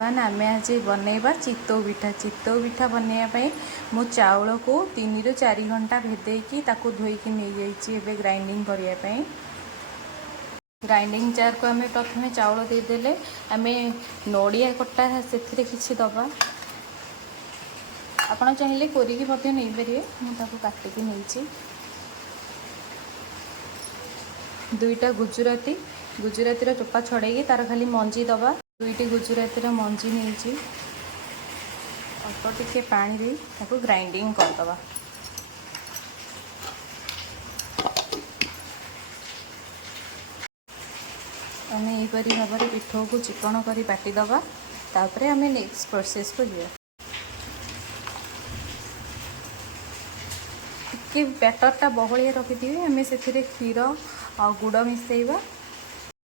आम आज बनइबा चितौ पिठा। चितौ पिठा बनवाई मु चाउल को 3 ରୁ 4 घंटा भेदेकी ताकू धोईकी नहीं जाइए ग्राइंडिंग करने। ग्राइंडिंग जार को आम प्रथम चाउल देदेले आम नड़िया कटा से किसी दबा आपड़ चाहिए कोरिकी नहीं पारे। मुझे काटिकी नहीं 2टा गुजराती गुजराती चोपा छड़ेगी तार खाली मंजी दबा 2टी गुजराती मंजी नहीं अल्प टिके पानी दे ताको ग्राइंडिंग करदबा। आम यहीपरी भाव में पिठौ को चिकन कर बाटिदबा। तापरे आम नेक्स्ट प्रोसेस को जा टिके बैटरटा बहलिया रखिथि आम से क्षीर आ गुड़ मिसेबा।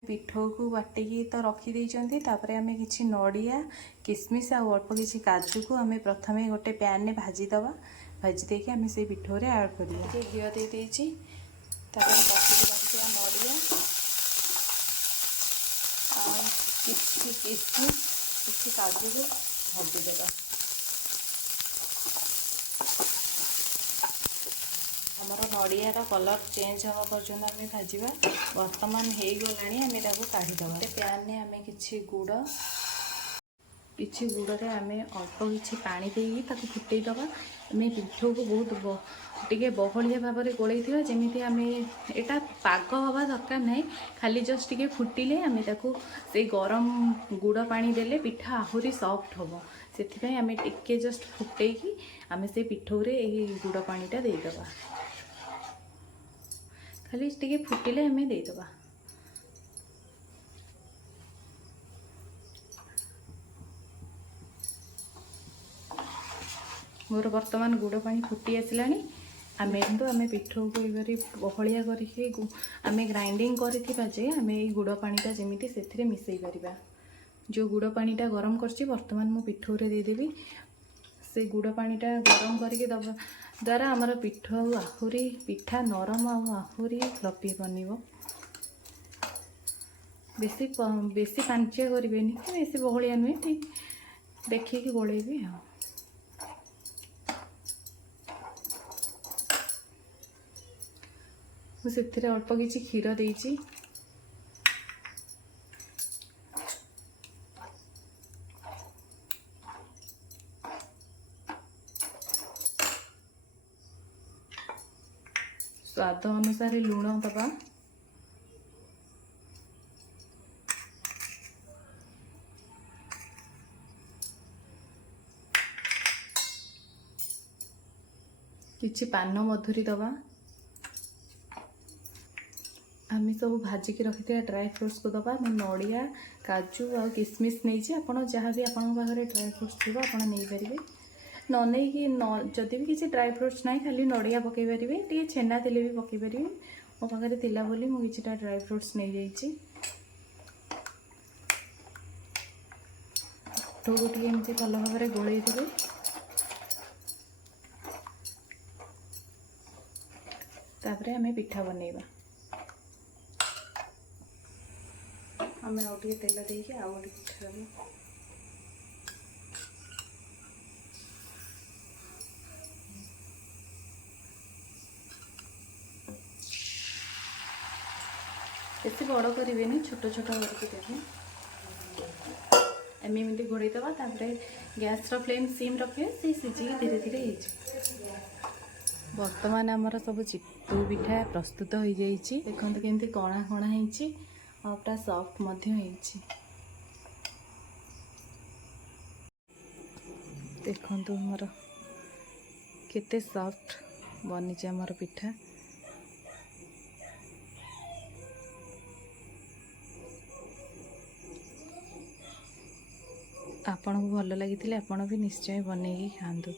पिठौ को बाटिकी तो रखीदे आम कि नड़िया किसमिश आ अल्प किसी काजू को आम प्रथम गोटे पैन में भाजीदबा। भाजी देके आम से पिठौ रे ऐड करिया। घी दे देछि तापर पकड़ी रखिया नड़िया आ किसी किसमिश किसी काजू को भाजीदेबा। आमर नड़ियार कलर चेंज हवा पर्यंत आम भाजवा। वर्तमान हो गलानी आम काढ़ीदबा। पैन में आम किसी गुड़ रे आम अल्प किसी पानी देकी फुटेदबा। आम पिठौ को बहुत टे बहलिया भाव में गोलई जमी आम यहाँ पाग हवा दरकार ना खाली जस्ट टे फुटिले आम से गरम गुड़ पानी देले पिठा आहुरी सॉफ्ट हम से आम टे जस्ट फुटेकी आम से पिठौ रे गुड़ पानीटा देदबा। खाली टे फुटिले आम देदबा। मोर वर्तमान गुड़ पानी फुटी आसला आम तो आम पिठौ को बहलिया करके आम ग्राइंडिंग करजे आम गुड़ पानीटा जमी से मिसई पार। जो गुड़ पानीटा गरम करछि वर्तमान मु पिठौ रे देदेवी। से गुड़ पानीटा गरम करके दबा द्वारा आमर पिठौ आहुरी पिठा नरम आहुरी फ्लफी बनिबो। बेसी बेसी पांचिया करें कि बेसी बहलिया नुहे ठीक देखिए गोलेबी। हाँ मुझे अल्प किसी क्षीर देइछि। स्वाद अनुसार लुण दबा। किछि पान मधुरी दबा। आम सब भाजिकी रखी ड्राई फ्रूट्स को दबा। नड़िया काजू आ किसमिश नहीं आपड़ जहाँ भी आपण पाखे ड्राई फ्रूट्स थी आप नहीं पारे न नहीं कि जदि भी किसी ड्राई फ्रूट्स ना खाली नड़िया पकई पारे टे छेना थे भी पकई पारे। मो पाखे थिला बोली मु किछिटा ड्राई फ्रूट्स नहीं जाइछि। पिठौ को टे एमती भल भाव में गोलई देवे। तापरे आम पिठा बनइबा। आम आउ टे तेल देके आउ गोटे पिठा बेसी बड़ करें छोट छोट करके देवे। आम एमती घोड़े दबा। गैस रो फ्लेम सिम रखिए से सीझी धीरे धीरे वर्तमान आमर सब चितौ पिठा प्रस्तुत हो जाइए। देखते केमती कणा कणा हो पूरा सॉफ्ट देखु मोर केते सॉफ्ट बनी आमर पिठा। आपन को भल लगी आपण भी निश्चय बनैकी खातु।